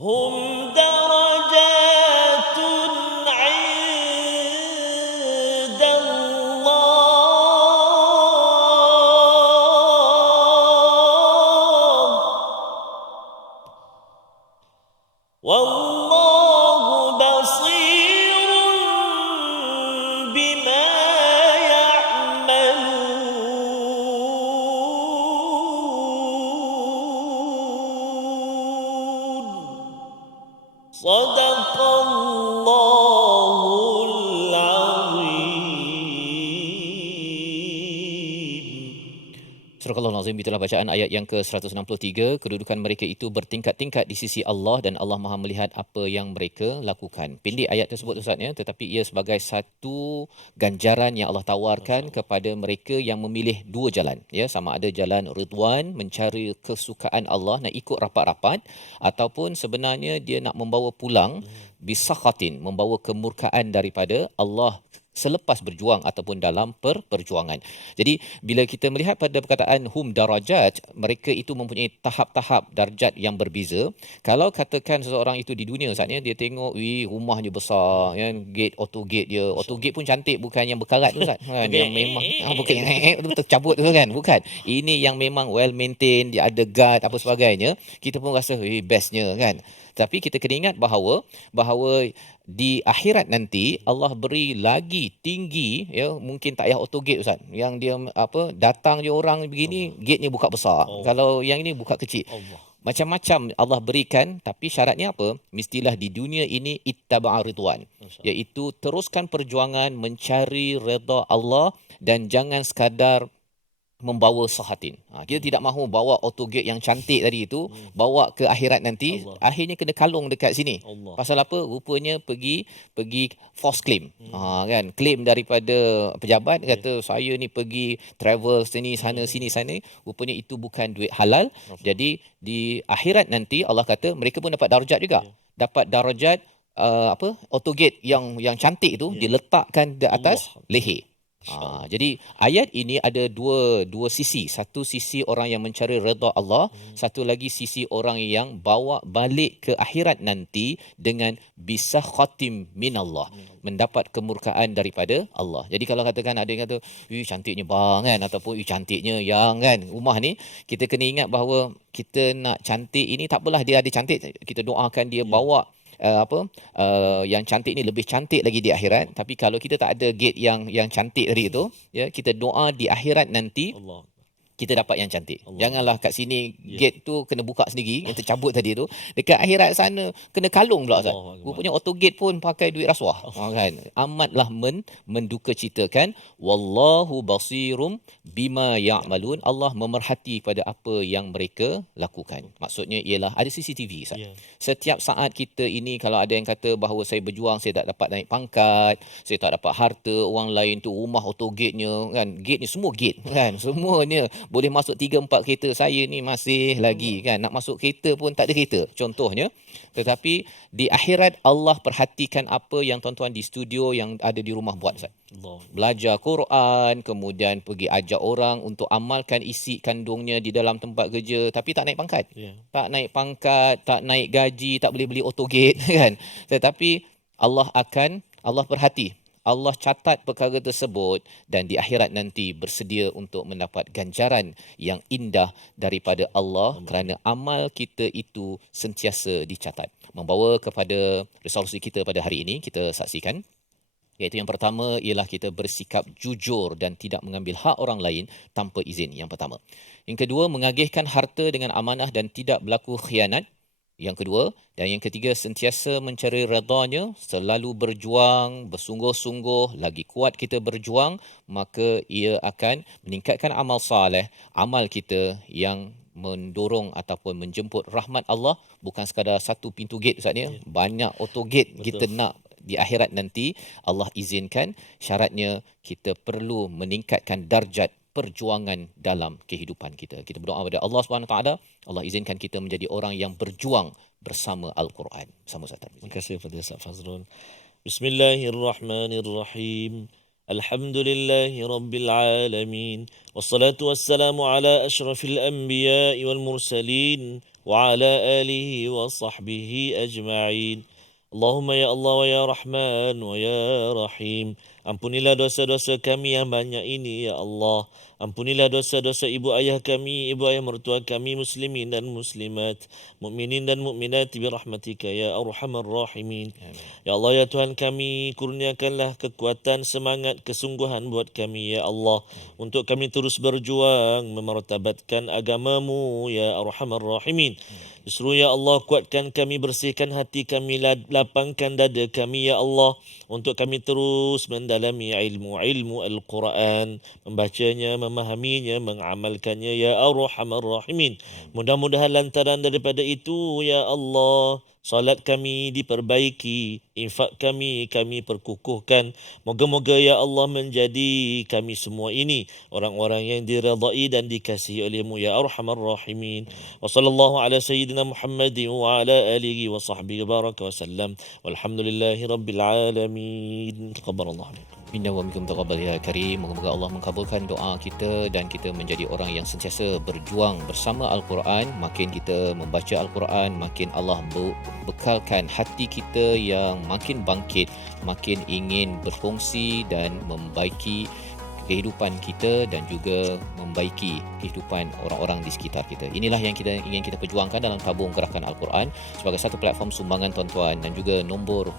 Hum darajatun 'inda Wallahu basirun bima ya'malun. Sadaqallahul azim. Surah Al-Azim, itulah bacaan ayat yang ke-163. Kedudukan mereka itu bertingkat-tingkat di sisi Allah dan Allah Maha melihat apa yang mereka lakukan. Pendek ayat tersebut, Ustaz, ya, tetapi ia sebagai satu ganjaran yang Allah tawarkan kepada mereka yang memilih dua jalan, ya, sama ada jalan Ridwan, mencari kesukaan Allah, nak ikut rapat-rapat, ataupun sebenarnya dia nak membawa pulang bisakhatin, membawa kemurkaan daripada Allah selepas berjuang ataupun dalam perjuangan. Jadi bila kita melihat pada perkataan hum darajat, mereka itu mempunyai tahap-tahap darjat yang berbeza. Kalau katakan seseorang itu di dunia, Ustaz, dia tengok rumahnya besar, ya, gate auto gate dia. Auto gate pun cantik, bukan yang berkarat tu, Ustaz. Kan, yang memang bukan yang tercabut tu, kan, bukan. Ini yang memang well maintained, dia ada guard apa sebagainya. Kita pun rasa bestnya, kan. Tapi kita kena ingat bahawa di akhirat nanti Allah beri lagi tinggi, ya, mungkin tak payah auto gate, Ustaz. Yang dia datang je orang begini, gate-nya buka besar. Kalau yang ini buka kecil. Macam-macam Allah berikan, tapi syaratnya apa? Mestilah di dunia ini ittaba'a ridwan, iaitu teruskan perjuangan mencari redha Allah dan jangan sekadar membawa sahatin. Kita tidak mahu bawa autogate yang cantik tadi itu bawa ke akhirat nanti, akhirnya kena kalung dekat sini. Pasal apa? Rupanya pergi false claim. Kan, claim daripada pejabat kata saya ni pergi travel sini sana, rupanya itu bukan duit halal. Jadi di akhirat nanti Allah kata mereka pun dapat darjat juga. Dapat darjat autogate yang cantik itu diletakkan di atas leher. Jadi ayat ini ada dua sisi. Satu sisi orang yang mencari redha Allah, satu lagi sisi orang yang bawa balik ke akhirat nanti dengan bisa khatim minallah, mendapat kemurkaan daripada Allah. Jadi kalau katakan ada yang kata, cantiknya bang kan, ataupun cantiknya yang kan, rumah ni, kita kena ingat bahawa kita nak cantik ini tak apalah dia ada cantik, kita doakan dia bawa yang cantik ni lebih cantik lagi di akhirat. Tapi kalau kita tak ada gate yang cantik tadi itu, ya, kita doa di akhirat nanti kita dapat yang cantik. Janganlah kat sini gate tu kena buka sendiri, yang tercabut tadi tu. Dekat akhirat sana kena kalung pula Ustaz. Rupanya auto gate pun pakai duit rasuah. Kan? Amatlah menduka citakan. Wallahu basirum bima ya'malun. Allah memerhati pada apa yang mereka lakukan. Maksudnya ialah ada CCTV Ustaz. Setiap saat kita ini, kalau ada yang kata bahawa saya berjuang, saya tak dapat naik pangkat, saya tak dapat harta, orang lain tu rumah auto gate-nya kan. Gate ni semua gate kan. Semuanya boleh masuk 3-4 kereta, saya ni masih lagi kan nak masuk kereta pun tak ada kereta contohnya. Tetapi di akhirat Allah perhatikan apa yang tuan-tuan di studio yang ada di rumah buat Ustaz. Belajar Quran, kemudian pergi ajak orang untuk amalkan isi kandungnya di dalam tempat kerja, tapi tak naik pangkat. Tak naik pangkat, tak naik gaji, tak boleh beli autogate kan. Tetapi Allah perhati, Allah catat perkara tersebut, dan di akhirat nanti bersedia untuk mendapat ganjaran yang indah daripada Allah kerana amal kita itu sentiasa dicatat. Membawa kepada resolusi kita pada hari ini, kita saksikan. Iaitu yang pertama ialah kita bersikap jujur dan tidak mengambil hak orang lain tanpa izin. Yang pertama. Yang kedua, mengagihkan harta dengan amanah dan tidak berlaku khianat. Yang kedua. Dan yang ketiga, sentiasa mencari redanya, selalu berjuang, bersungguh-sungguh, lagi kuat kita berjuang, maka ia akan meningkatkan amal saleh, amal kita yang mendorong ataupun menjemput rahmat Allah. Bukan sekadar satu pintu gate Ustaz ni, banyak auto gate kita nak di akhirat nanti. Allah izinkan, syaratnya kita perlu meningkatkan darjat perjuangan dalam kehidupan kita. Kita berdoa kepada Allah SWT, Allah izinkan kita menjadi orang yang berjuang bersama Al-Quran. Bersama Ustaz. Terima kasih kepada Ustaz Fazrul. Bismillahirrahmanirrahim. Alhamdulillahi Rabbil Alamin. Wassalatu wassalamu ala ashrafil anbiya wal mursalin wa ala alihi wa sahbihi ajma'in. Allahumma ya Allah wa ya Rahman wa ya Rahim. Ampunilah dosa-dosa kami yang banyak ini ya Allah. Ampunilah dosa-dosa ibu ayah kami, ibu ayah mertua kami, muslimin dan muslimat, mukminin dan mukminat birahmatika ya arhamar rahimin. Ya Allah ya Tuhan kami, kurniakanlah kekuatan, semangat, kesungguhan buat kami ya Allah, untuk kami terus berjuang memartabatkan agamamu ya arhamar rahimin. Justru ya Allah, kuatkan kami, bersihkan hati kami, lapangkan dada kami ya Allah, untuk kami terus mendalami ilmu Al-Quran, membacanya, memahaminya, mengamalkannya ya arhamar rahimin. Mudah-mudahan lantaran daripada itu ya Allah, salat kami diperbaiki, infak kami perkukuhkan. Moga-moga ya Allah menjadi kami semua ini orang-orang yang diridai dan dikasihi oleh-Mu ya arhamar rahimin. Wa sallallahu ala sayyidina Muhammadin wa ala alihi wa sahbihi baraka wa sallam. Walhamdulillahi rabbil alamin. Taqabbalallahu minkum. Minna wa minkum taqabbal ya karim. Moga-moga Allah mengabulkan doa kita dan kita menjadi orang yang sentiasa berjuang bersama Al-Quran. Makin kita membaca Al-Quran, makin Allah bekalkan hati kita yang makin bangkit, makin ingin berfungsi dan membaiki kehidupan kita dan juga membaiki kehidupan orang-orang di sekitar kita. Inilah yang kita ingin kita perjuangkan dalam tabung gerakan Al-Quran sebagai satu platform sumbangan tuan-tuan dan juga nombor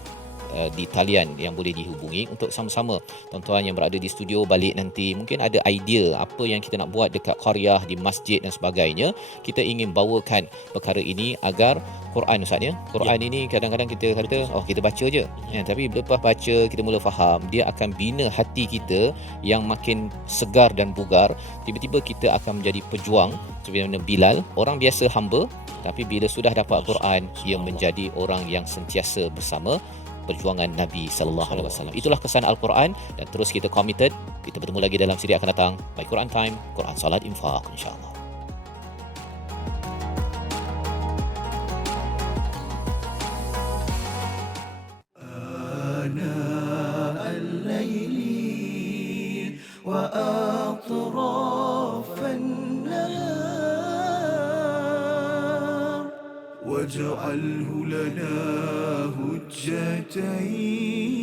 di talian yang boleh dihubungi untuk sama-sama tuan-tuan yang berada di studio balik nanti mungkin ada idea apa yang kita nak buat dekat qaryah, di masjid dan sebagainya. Kita ingin bawakan perkara ini agar Quran, Ustaz ya. Quran ini kadang-kadang kita kata kita baca je. Tapi lepas baca kita mula faham, dia akan bina hati kita yang makin segar dan bugar. Tiba-tiba kita akan menjadi pejuang seperti mana Bilal, orang biasa hamba, tapi bila sudah dapat Quran, ia menjadi orang yang sentiasa bersama perjuangan Nabi sallallahu alaihi wasallam. Itulah kesan Al-Quran dan terus kita committed. Kita bertemu lagi dalam siri akan datang. My Quran Time, Quran Salat Infaq insya-Allah. آناء الليل وأطراف النهار واجعله لنا هجتين